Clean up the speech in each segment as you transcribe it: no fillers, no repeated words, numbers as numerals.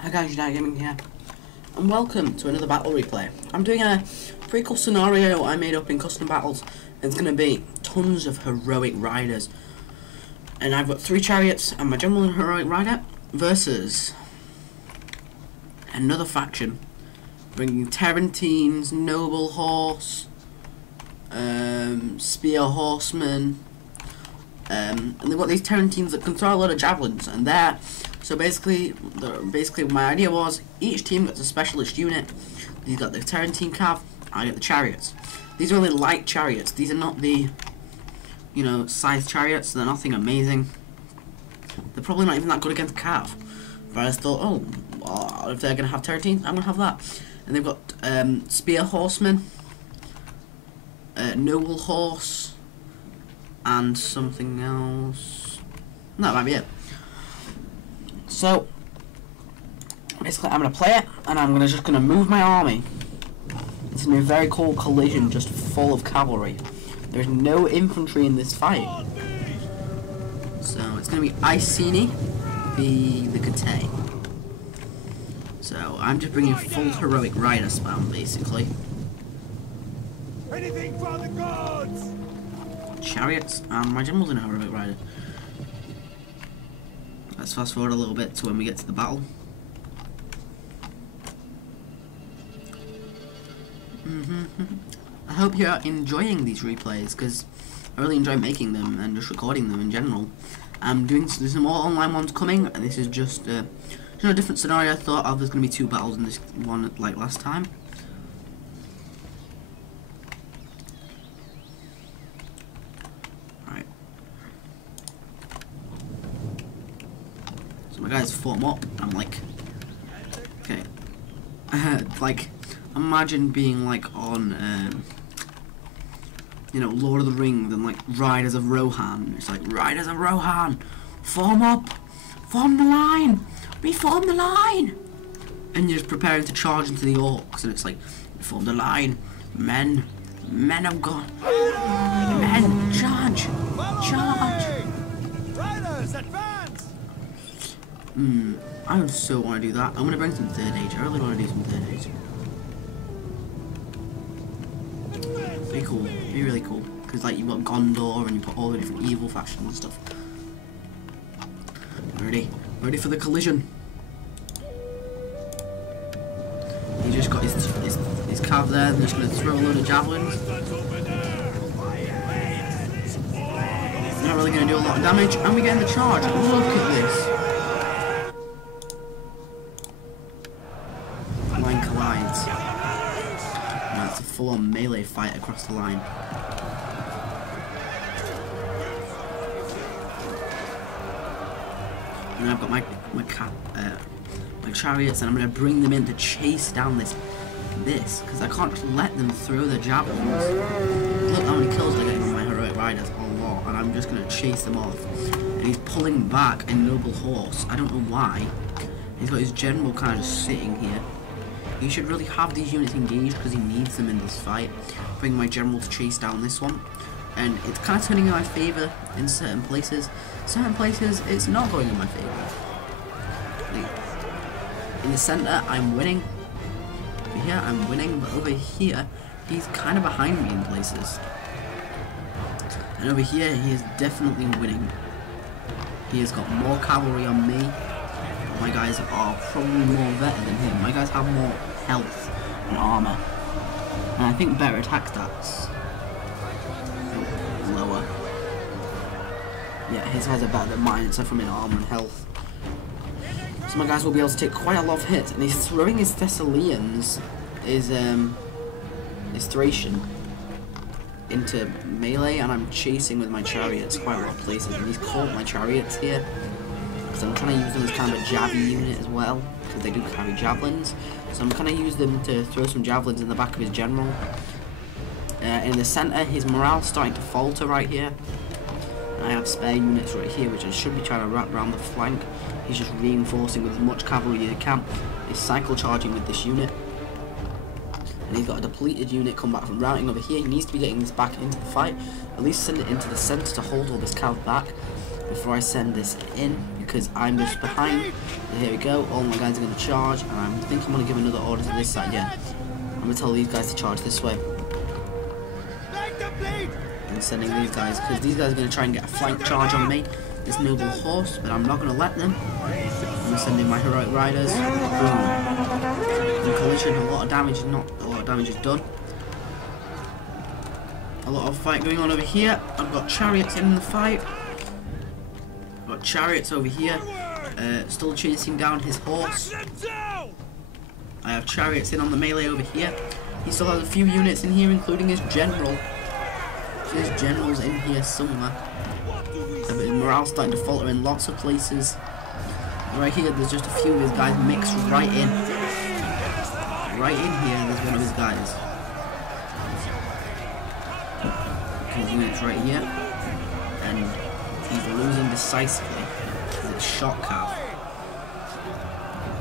Hi guys, United Gaming here, and welcome to another battle replay. I'm doing a pretty cool scenario I made up in custom battles. It's going to be tons of heroic riders, and I've got 3 chariots and my general and heroic rider versus another faction, bringing Terrentine's noble horse, spear horsemen, and they've got these Terrentines that can throw a lot of javelins, and they're so basically my idea was each team gets a specialist unit. You've got the Terrentine cav, I get the chariots. These are really light chariots. These are not the, you know, size chariots. They're nothing amazing. They're probably not even that good against cav. But I just thought, oh, if they're gonna have Terrentines, I'm gonna have that. And they've got spear horsemen, noble horse, and something else. That might be it. So basically I'm going to play it, and I'm just going to move my army. It's going to be a very cool collision, just full of cavalry. There's no infantry in this fight. So it's going to be Iceni v the Kate. So I'm just bringing full heroic rider spam, basically. Anything for the gods! Chariots, and my general's in a heroic rider. Let's fast forward a little bit to when we get to the battle. I hope you're enjoying these replays, because I really enjoy making them and just recording them in general. There's some more online ones coming, and this is just a different scenario. I thought there's going to be 2 battles in this one like last time. My guys form up. I'm like, okay, like imagine being like on, you know, Lord of the Rings and like Riders of Rohan. It's like Riders of Rohan, form up, form the line, reform the line, and you're just preparing to charge into the orcs, and it's like form the line, men of God, men, charge, charge. Riders, advance! I would so want to do that. I'm going to bring some 3rd age. I really want to do some 3rd age. Be cool. Be really cool. Because like you've got Gondor and you put all the different evil factions and stuff. Ready? Ready for the collision. He just got his cav there. I'm just going to throw a load of javelins. Not really going to do a lot of damage. And we get in the charge. Look at this. Line collides. Now it's a full-on melee fight across the line. And I've got my chariots, and I'm going to bring them in to chase down this, because I can't just let them throw their javelins. Look how many kills they're getting on my heroic riders, a lot, and I'm just going to chase them off. And he's pulling back a noble horse. I don't know why. He's got his general kind of just sitting here. He should really have these units engaged because he needs them in this fight. Bring my general to chase down this one. And it's kind of turning in my favour in certain places. Certain places, it's not going in my favour. In the centre, I'm winning. Over here, I'm winning. But over here, he's kind of behind me in places. And over here, he is definitely winning. He has got more cavalry on me. My guys are probably more vetted than him. My guys have more health and armor, and I think better attack stats. Lower. Yeah, his guys are better than mine, except from in armor and health. So my guys will be able to take quite a lot of hits, and he's throwing his Thessalians, his Thracian, into melee, and I'm chasing with my chariots quite a lot of places, and he's caught my chariots here. I'm trying to use them as kind of a jabby unit as well, because they do carry javelins. So I'm kind of use them to throw some javelins in the back of his general. In the centre, his morale's starting to falter right here. And I have spare units right here, which I should be trying to wrap around the flank. He's just reinforcing with as much cavalry as he can. He's cycle charging with this unit. And he's got a depleted unit come back from routing over here. He needs to be getting this back into the fight. At least send it into the centre to hold all this cav back. before I send this in, because I'm just behind. So here we go, all my guys are going to charge, and I think I'm going to give another order to this side. Yeah, I'm going to tell these guys to charge this way. I'm sending these guys, because these guys are going to try and get a flank charge on me, this noble horse, but I'm not going to let them. I'm going to send in my heroic riders. Boom. Collision, a lot of damage is done. A lot of fight going on over here. I've got chariots in the fight. I've got chariots over here, still chasing down his horse. I have chariots in on the melee over here. He still has a few units in here, including his general. His general's in here somewhere. But his morale's starting to falter in lots of places. Right here, there's just a few of his guys mixed right in. Right in here, there's one of his guys. His unit's right here. And he's losing decisively. It's shot cav.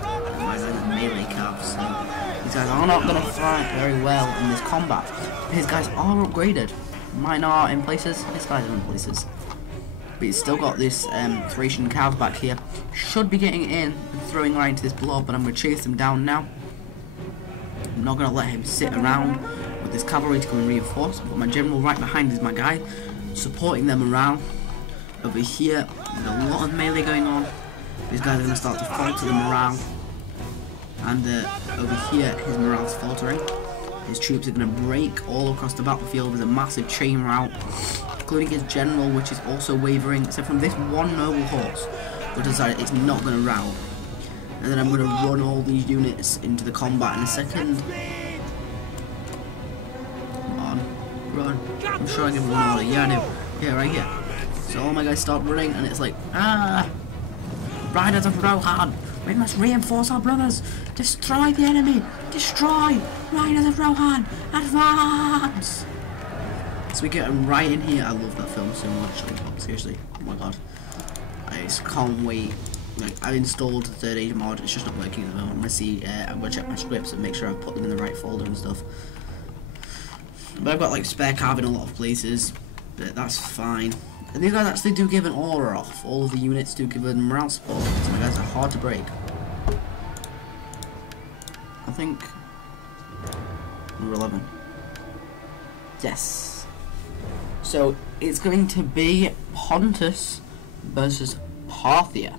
And my guys are melee cav, so these guys are not going to fight very well in this combat. His guys are upgraded. Mine are in places, his guys are in places. But he's still got this Thracian cav back here. Should be getting in and throwing right into this blob, but I'm going to chase him down now. I'm not going to let him sit around with this cavalry to come and reinforce. But my general right behind is my guy, supporting them around. Over here, there's a lot of melee going on. These guys are going to start to falter the morale. And over here, his morale's faltering. His troops are going to break all across the battlefield with a massive chain rout, including his general, which is also wavering, except from this one noble horse, which decided it's not going to rout. And then I'm going to run all these units into the combat in a second. Come on, run. I'm sure I give one order. Yeah, I do. Yeah, right here. So all my guys start running, and it's like, Riders of Rohan, we must reinforce our brothers. Destroy the enemy. Destroy. Riders of Rohan, advance. So we get right in here. I love that film so much. Like, seriously, oh my god, I just can't wait. Like, I've installed the 3rd Age mod. It's just not working at the moment. I'm gonna see. I'm gonna check my scripts and make sure I've put them in the right folder and stuff. But I've got like spare carb in a lot of places. But that's fine. And these guys actually do give an aura off. All of the units do give a morale support. So my guys are hard to break. I think number 11. Yes. So it's going to be Pontus versus Parthia.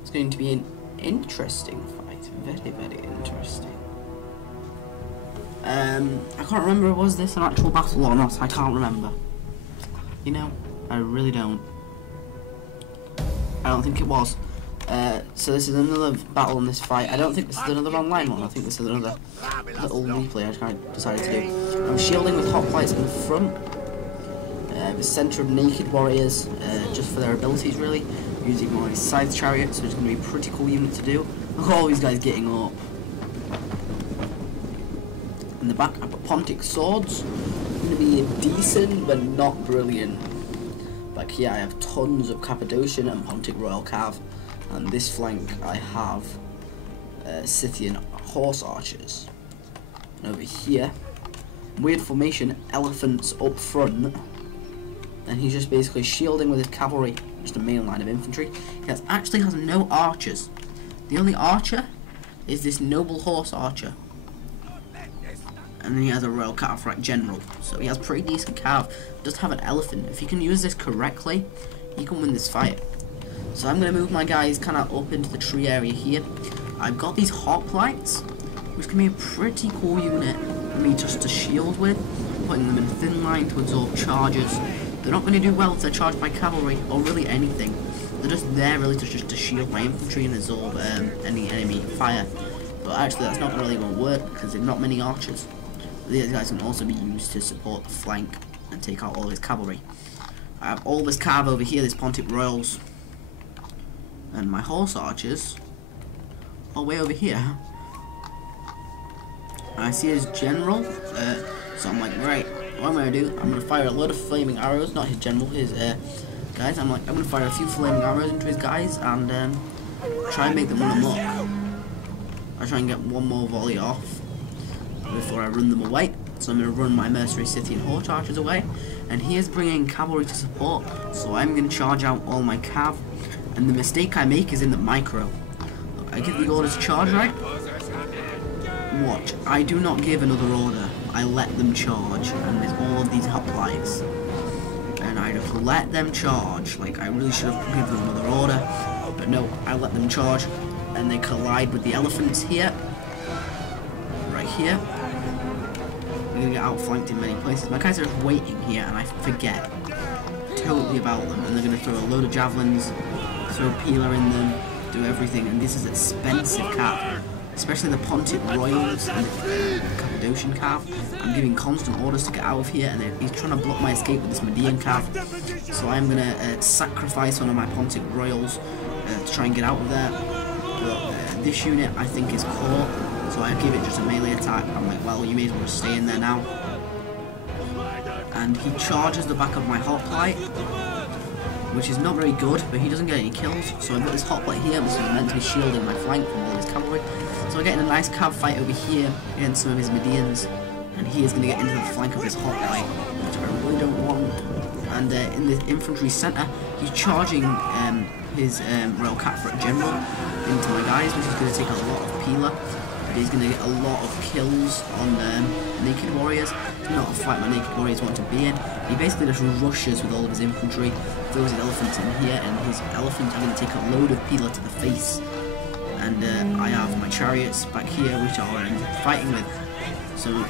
It's going to be an interesting fight. Very, very interesting. I can't remember, was this an actual battle or not? I can't remember. You know, I really don't. I don't think it was. So this is another battle in this fight. I don't think this is another online one. I think this is another little replay I kind of decided to do. I'm shielding with hoplites in the front. The centre of naked warriors, just for their abilities really. Using my scythe chariots, which is going to be a pretty cool unit to do. Look at all these guys getting up. In the back, I've got Pontic swords. Going to be decent, but not brilliant. Back here, I have tons of Cappadocian and Pontic Royal Cav. And this flank, I have Scythian horse archers. And over here, weird formation, elephants up front. And he's just basically shielding with his cavalry, just a main line of infantry. He actually has no archers. The only archer is this noble horse archer. And then he has a royal cav general. So he has pretty decent cav. Does have an elephant. If you can use this correctly, you can win this fight. So I'm going to move my guys kind of up into the tree area here. I've got these hoplites, which can be a pretty cool unit for me just to shield with. Putting them in thin line to absorb charges. They're not going to do well if they're charged by cavalry or really anything. They're just there really to shield my infantry and absorb any enemy fire. But actually that's not really going to work because there's not many archers. These guys can also be used to support the flank and take out all his cavalry. I have all this cav over here, this Pontic Royals. And my horse archers are way over here. I see his general, so I'm like, right, what I'm going to do, I'm going to fire a load of flaming arrows, not his general, his guys. I'm going to fire a few flaming arrows into his guys and try and make them run amok. I try and get one more volley off before I run them away. So I'm going to run my Mercenary City and Horse Archers away, and he is bringing cavalry to support, so I'm going to charge out all my cav, and the mistake I make is in the micro. Look, I give the order to charge, right? Watch, I do not give another order, I let them charge, and with all of these hoplites. And I just let them charge, like I really should have given them another order, but no, I let them charge, and they collide with the elephants here, right here. We're gonna get outflanked in many places. My guys are just waiting here, and I forget totally about them. And they're gonna throw a load of javelins, throw peeler in them, do everything. And this is expensive cap, especially the Pontic Royals and the Cappadocian cav. I'm giving constant orders to get out of here, and he's trying to block my escape with this Median cav. So I'm gonna sacrifice one of my Pontic Royals to try and get out of there. But this unit I think is caught. So I give it just a melee attack. I'm like, well, you may as well just stay in there now. And he charges the back of my hoplite, which is not very good, but he doesn't get any kills. So I've got this hoplite here, which is meant to be shielding my flank from all his cavalry. So I get in a nice cav fight over here against some of his Medians, and he is going to get into the flank of his hoplite, which I really don't want. And in the infantry centre, he's charging his Royal Catfret General into my guys, which is going to take a lot of peeler. He's going to get a lot of kills on naked warriors. It's not a fight my naked warriors want to be in. He basically just rushes with all of his infantry, throws his elephants in here, and his elephants are going to take a load of peeler to the face. And I have my chariots back here, which are fighting with some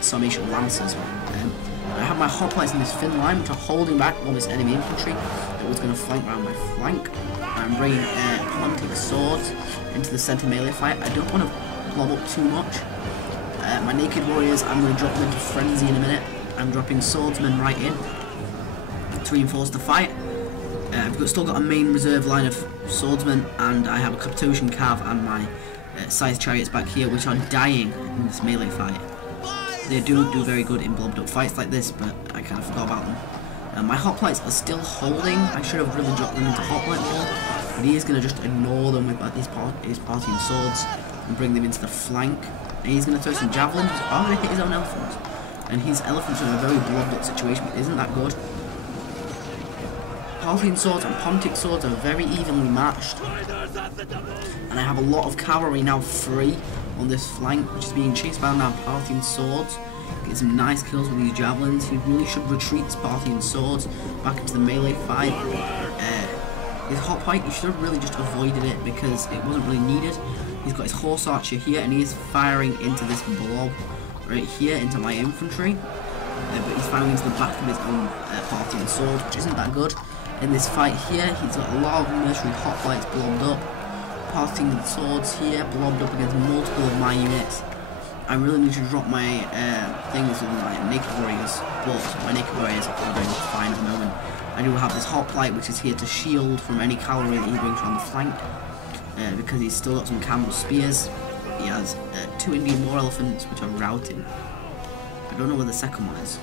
Sarmatian lancers. I have my hoplites in this thin line, which are holding back all this enemy infantry that was going to flank around my flank. I'm bringing Pontic swords into the centre melee fight. I don't want to blob up too much. My naked warriors, I'm going to drop them into frenzy in a minute. I'm dropping swordsmen right in to reinforce the fight. I've still got a main reserve line of swordsmen, and I have a Cappadocian cav and my scythe chariots back here, which are dying in this melee fight. They do very good in blobbed up fights like this, but I kind of forgot about them. My hoplites are still holding. I should have really dropped them into hoplite more, but he is going to just ignore them with his Parthian swords and bring them into the flank. And he's going to throw some javelins, which are going to hit his own elephants. And his elephants are in a very blobbed up situation, but isn't that good? Parthian swords and Pontic swords are very evenly matched. And I have a lot of cavalry now free on this flank, which is being chased by now Parthian swords. Get some nice kills with these javelins. He really should retreat his Parthian swords back into the melee fight. His hoplite, he should have really just avoided it because it wasn't really needed. He's got his horse archer here, and he is firing into this blob right here into my infantry. But he's firing into the back of his own Parthian sword, which isn't that good. In this fight here, he's got a lot of mercenary hoplites blobbed up. Parthian swords here, blobbed up against multiple of my units. I really need to drop my things with my naked warriors, but my naked warriors are going fine at the moment. I do have this hoplite, which is here to shield from any cavalry that he brings around the flank, because he's still got some camel spears. He has 2 Indian war elephants, which are routing. I don't know where the second one is.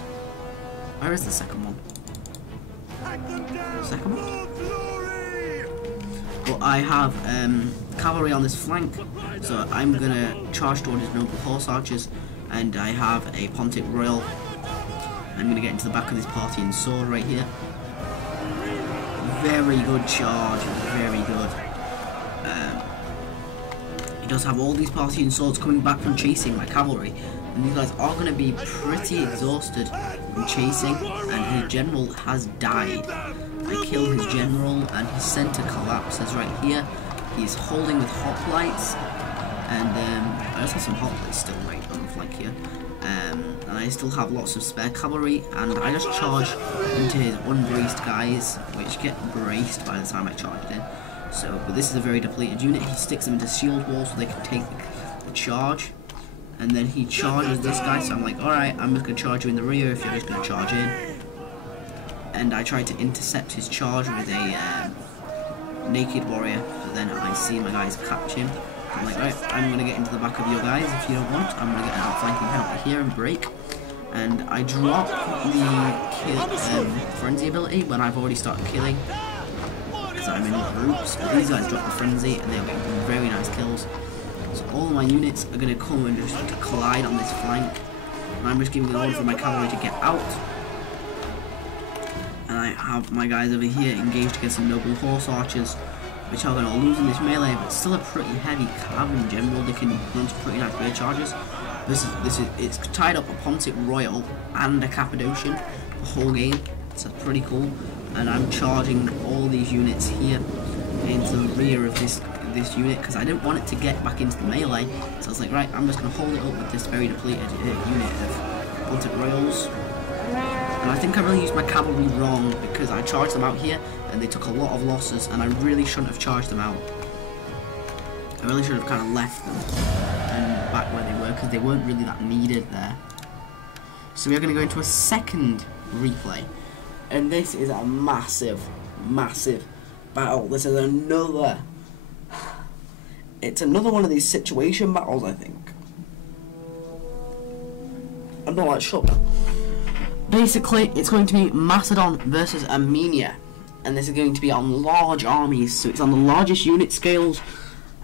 Where is the second one? Second one? But I have cavalry on this flank, so I'm gonna charge toward his noble horse archers, and I have a Pontic Royal. I'm gonna get into the back of this Parthian sword right here. Very good charge, very good. He does have all these Parthian swords coming back from chasing my cavalry, and these guys are going to be pretty exhausted from chasing, and his general has died. I killed his general, and his centre collapses right here. He's holding with hoplites, and I also have some hoplites still right on the flank here. And I still have lots of spare cavalry, and I just charge into his unbraced guys, which get braced by the time I charged in. So, but this is a very depleted unit. He sticks them into shield walls so they can take the charge, and then he charges this guy. So I'm like, alright, I'm just going to charge you in the rear if you're just going to charge in. And I try to intercept his charge with a naked warrior, but then I see my guys catch him. I'm like, right, I'm going to get into the back of your guys if you don't want. I'm going to get an outflanking penalty here and break. And I drop the frenzy ability when I've already started killing, because I'm in groups. But these guys drop the frenzy, and they're getting very nice kills. So all of my units are going to come and just collide on this flank. And I'm just giving an order for my cavalry to get out. And I have my guys over here engaged against some noble horse archers, which are going to lose in this melee, but still a pretty heavy cav in general. They can run some pretty nice bird charges. It's tied up a Pontic Royal and a Cappadocian the whole game, so that's pretty cool. And I'm charging all these units here into the rear of this unit because I didn't want it to get back into the melee. So I was like, right, I'm just going to hold it up with this very depleted unit of Pontic Royals. And I think I really used my cavalry wrong because I charged them out here and they took a lot of losses, and I really shouldn't have charged them out. I really should have kind of left them and back where they were because they weren't really that needed there. So we are going to go into a second replay, and this is a massive, massive battle. This is another. It's another one of these situation battles, I think. I'm not like sure. Basically, it's going to be Macedon versus Armenia, and this is going to be on large armies, so it's on the largest unit scales.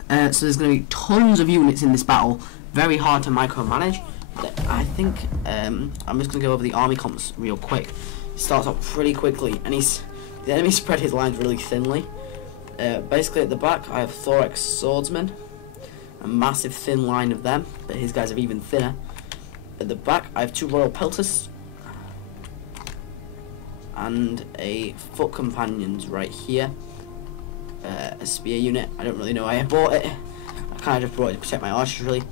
So there's going to be tons of units in this battle, very hard to micromanage. But I think I'm just going to go over the army comps real quick. It starts off pretty quickly, and the enemy spread his lines really thinly. Basically at the back I have Thorax Swordsmen, a massive thin line of them, but his guys are even thinner. At the back I have 2 Royal Pelters and a Foot Companions right here. A spear unit, I don't really know why I bought it. I kind of just brought it to protect my archers really.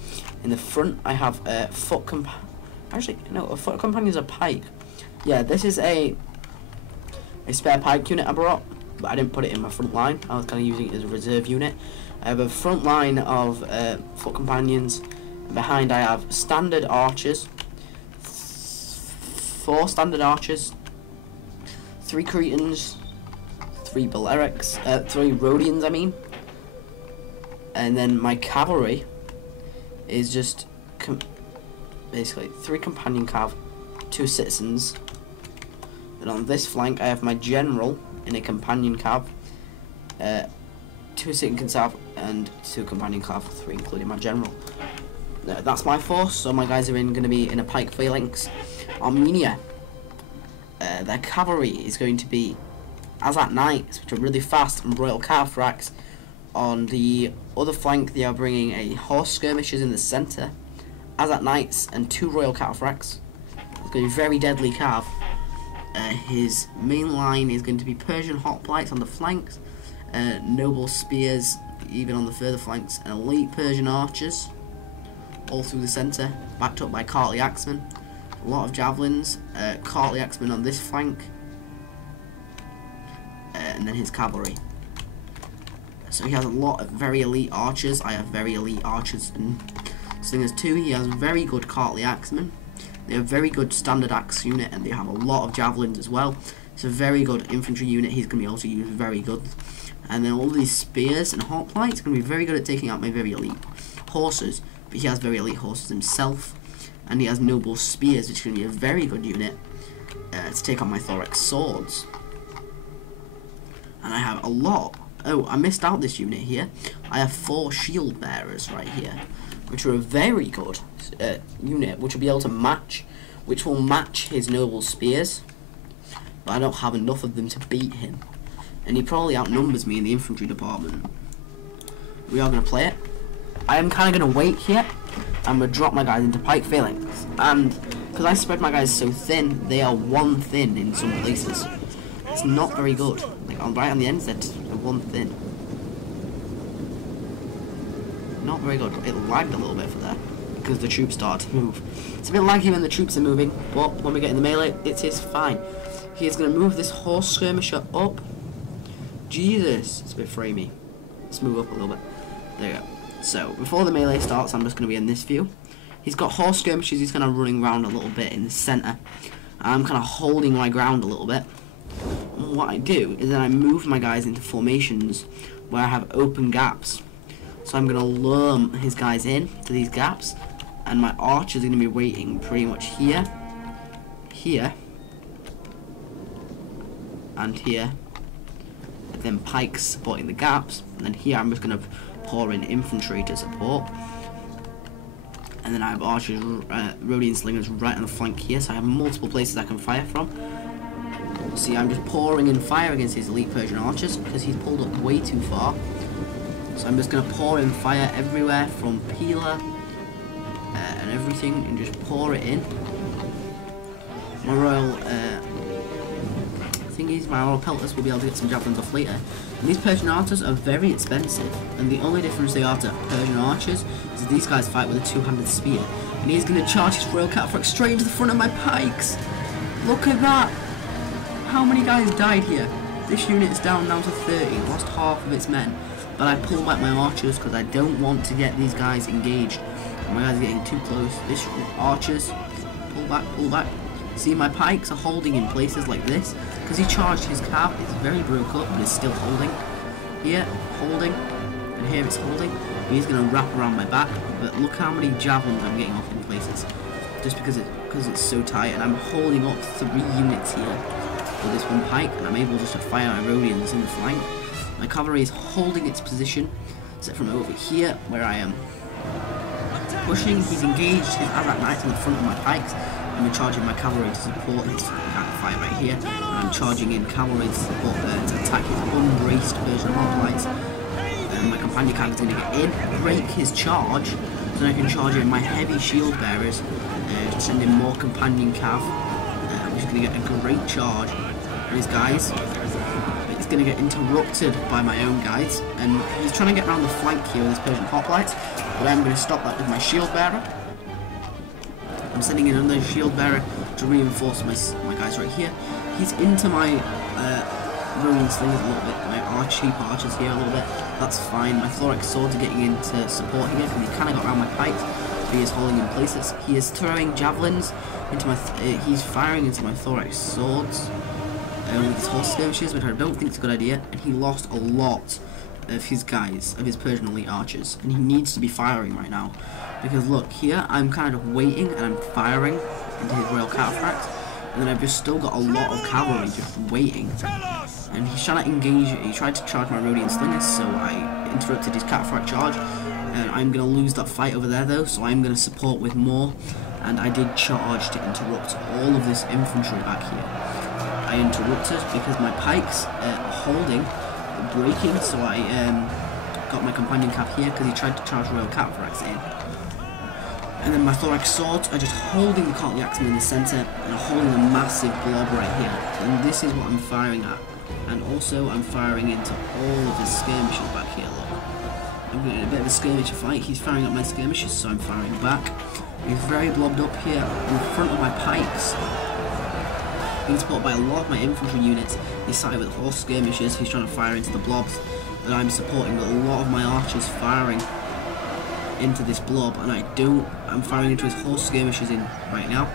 In the front I have a Foot Companions are pike. Yeah, this is a spare pike unit I brought, but I didn't put it in my front line. I was kind of using it as a reserve unit. I have a front line of Foot Companions. Behind I have standard archers, 4 standard archers, 3 Cretans, 3 Balearics, 3 Rhodians I mean. And then my cavalry is just basically 3 companion cav, 2 citizens. And on this flank I have my general in a companion cav, 2 citizen cav and 2 companion cav, 3 including my general. That's my force, so my guys are going to be in a pike phalanx. Armenia, their cavalry is going to be Azat Knights, which are really fast, and Royal Cataphracts. On the other flank they are bringing a horse skirmishers in the centre, Azat Knights and 2 Royal Cataphracts. It's going to be very deadly cav. His main line is going to be Persian hoplites on the flanks, noble spears even on the further flanks, and elite Persian archers all through the centre, backed up by Cartly Axemen. A lot of javelins, Cartly Axemen on this flank, and then his cavalry. So he has a lot of very elite archers. I have very elite archers and slingers too. He has very good Cartly Axemen. They have very good standard axe unit, and they have a lot of javelins as well. It's a very good infantry unit. He's going to be able to use very good. And then all these spears and hoplites are going to be very good at taking out my very elite horses. But he has very elite horses himself, and he has noble spears, which is going to be a very good unit to take on my thorax swords. And I have a lot. Oh, I missed out this unit here. I have 4 shield bearers right here, which are a very good unit, which will be able to match, which will match his noble spears. But I don't have enough of them to beat him, and he probably outnumbers me in the infantry department. We are going to play it. I am kind of going to wait here. I'm going to drop my guys into pike phalanx, and because I spread my guys so thin, they are 1 thin in some places. It's not very good. Like right on the ends, they're 1 thin. Not very good. It lagged a little bit for that because the troops started to move. It's a bit laggy when the troops are moving, but when we get in the melee, it is fine. He is going to move this horse skirmisher up. Jesus, it's a bit framey. Let's move up a little bit. There you go. So, before the melee starts, I'm just going to be in this view. He's got horse skirmishers, he's kind of running around a little bit in the centre. I'm kind of holding my ground a little bit. And what I do is then I move my guys into formations where I have open gaps. So I'm going to lure his guys in to these gaps, and my archers are going to be waiting pretty much here, here, and here. And then pikes supporting the gaps, and then here I'm just going to pour in infantry to support. And then I have archers, Rhodian slingers right on the flank here, so I have multiple places I can fire from. See, I'm just pouring in fire against his elite Persian archers because he's pulled up way too far. So I'm just going to pour in fire everywhere from Pila and everything, and just pour it in. My royal thingies, my royal pelters will be able to get some javelins off later. And these Persian archers are very expensive, and the only difference they are to Persian archers is these guys fight with a two-handed spear. And he's going to charge his royal cataphracts straight into the front of my pikes. Look at that! How many guys died here? This unit is down now to 30, lost half of its men. But I pull back my archers because I don't want to get these guys engaged. My guys are getting too close. This archers, pull back, pull back. See, my pikes are holding in places like this because he charged his cav. It's very broke up, but it's still holding. Here, holding, and here it's holding. And he's going to wrap around my back. But look how many javelins I'm getting off in places, just because it's so tight. And I'm holding up 3 units here with this one pike, and I'm able just to fire my Rhodians in the flank. My cavalry is holding its position, except from over here, where I am pushing. He's engaged his Arak Knights in the front of my pikes. I'm charging my cavalry to support his fire right here. And I'm charging in cavalry to support to attack his unbraced Persian hoplites. And my companion cav is going to get in, break his charge, so I can charge in my heavy shield bearers, to send in more companion cav, which is going to get a great charge. And his guys, it's going to get interrupted by my own guys, and he's trying to get around the flank here with his Persian hoplites, but I'm going to stop that with my shield bearer. I'm sending in another shield bearer to reinforce my guys right here. He's into my Rhodian slingers a little bit, my cheap archers here a little bit. That's fine. My thorax swords are getting into support here because he kind of got around my pikes. He is holding in places. He is throwing javelins into my. He's firing into my thorax swords with his horse skirmishes, which I don't think is a good idea. And he lost a lot of his guys, of his Persian elite archers, and he needs to be firing right now. Because look, here I'm kind of waiting and I'm firing into his royal cataphracts, and then I've just still got a lot of cavalry just waiting. And he's trying to engage, he tried to charge my Rhodian slingers, so I interrupted his cataphract charge. And I'm going to lose that fight over there though, so I'm going to support with more. And I did charge to interrupt all of this infantry back here. I interrupted because my pikes are holding, breaking, so I got my companion cav here because he tried to charge royal cataphracts in. And then my thorax swords are just holding the Courtly Axemen in the centre and holding a massive blob right here. And this is what I'm firing at. And also I'm firing into all of his skirmishers back here, look. I'm getting a bit of a skirmisher fight. He's firing at my skirmishers, so I'm firing back. He's very blobbed up here in front of my pikes. Being supported by a lot of my infantry units. He's started with horse skirmishers. He's trying to fire into the blobs. But I'm supporting with a lot of my archers firing into this blob, and I'm firing into his horse skirmishers in right now.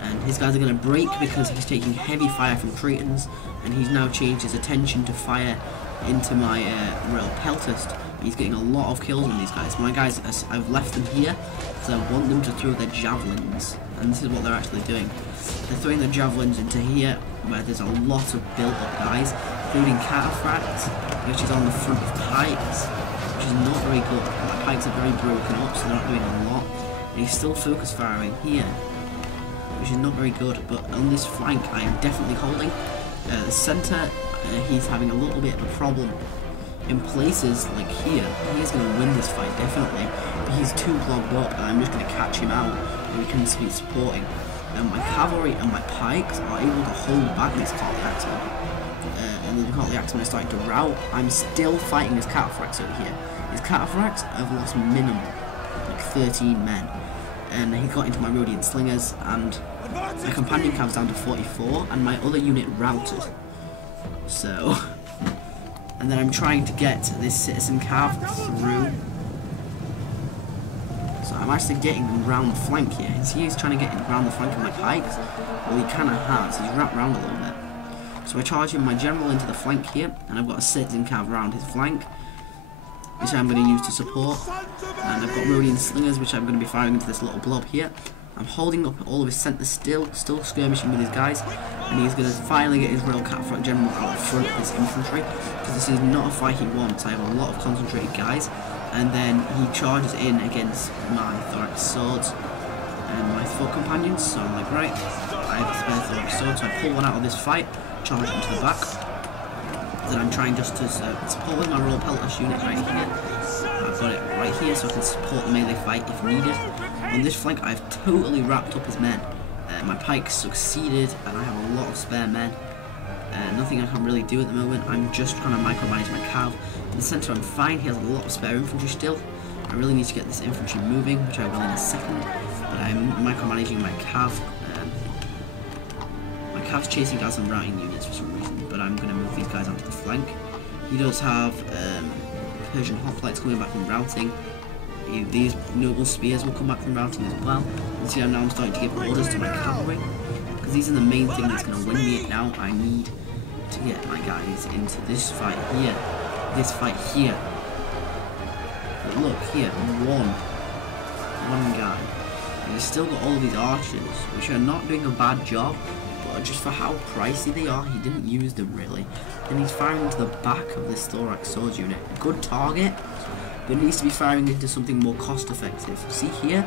And his guys are going to break because he's taking heavy fire from Cretans, and he's now changed his attention to fire into my royal pelters. He's getting a lot of kills on these guys. My guys, I've left them here because I want them to throw their javelins, and this is what they're actually doing. They're throwing their javelins into here, where there's a lot of built-up guys, including cataphracts, which is on the front of pikes, which is not very good. My pikes are very broken up, so they're not doing a lot. And he's still focus firing here, which is not very good. But on this flank, I am definitely holding. The centre, he's having a little bit of a problem. In places like here, he's going to win this fight, definitely. But he's too blobbed up, and I'm just going to catch him out, and we can be supporting. And my cavalry and my pikes are able to hold back these Courtly Axemen. And the Courtly Axemen are starting to rout. I'm still fighting his cataphracts over here. His cataphracts have lost minimum, like 13 men. And he got into my Rhodian slingers, and my companion cav's down to 44, and my other unit routed. So, and then I'm trying to get this citizen cav through. So I'm actually getting them round the flank here. He's trying to get round the flank of my pikes. Well, he kind of has. He's wrapped round a little bit. So I charge in my general into the flank here, and I've got a citizen cav round his flank, which I'm going to use to support. And I've got Rhodian slingers, which I'm going to be firing into this little blob here. I'm holding up all of his centre still skirmishing with his guys, and he's going to finally get his royal cataphract general out front of his infantry, because this is not a fight he wants. I have a lot of concentrated guys, and then he charges in against my thorax swords and my foot companions. So I'm like, right, I have a spare thorax sword, so I pull one out of this fight, charge it into the back. Then I'm trying just to support with my raw peltash unit right here. I've got it right here so I can support the melee fight if needed. On this flank, I've totally wrapped up his men. My pike succeeded, and I have a lot of spare men. Nothing I can really do at the moment. I'm just trying to micromanage my cav. In the centre, I'm fine. He has a lot of spare infantry still. I really need to get this infantry moving, which I will in a second. But I'm micromanaging my cav. My cav's chasing down some routing units for some reason, but I'm going to move these guys onto the flank. He does have Persian hoplites coming back from routing. These noble spears will come back from routing as well. You see, now I'm starting to give orders to my cavalry, because these are the main thing that's going to win me it now. I need to get my guys into this fight here. This fight here. But look here, one guy. And he's still got all of these archers, which are not doing a bad job, but just for how pricey they are, he didn't use them really. And he's firing into the back of this thorax swords unit. Good target, but needs to be firing into something more cost effective. See here,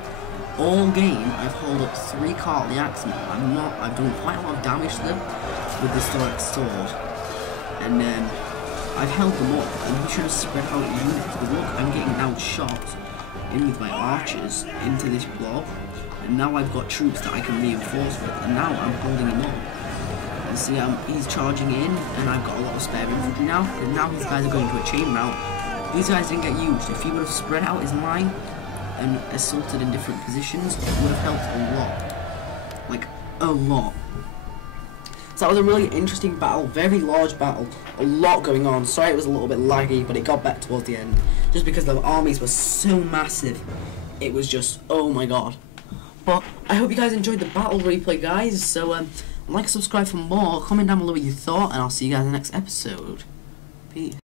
all game I've held up 3 Cartley axemen. I've done quite a lot of damage to them with this thorax sword, and I've held them up. I'm trying to spread out units, but look, I'm getting outshot in with my archers into this blob, and now I've got troops that I can reinforce with, and now I'm holding him up. And see, he's charging in, and I've got a lot of spare infantry now, and now these guys are going to a chain route. These guys didn't get used. If he would have spread out his line and assaulted in different positions, it would have helped a lot. Like, a lot. So that was a really interesting battle, very large battle, a lot going on. Sorry it was a little bit laggy, but it got better towards the end. Just because the armies were so massive, it was just, oh my god. But I hope you guys enjoyed the battle replay, guys. So like and subscribe for more, comment down below what you thought, and I'll see you guys in the next episode. Peace.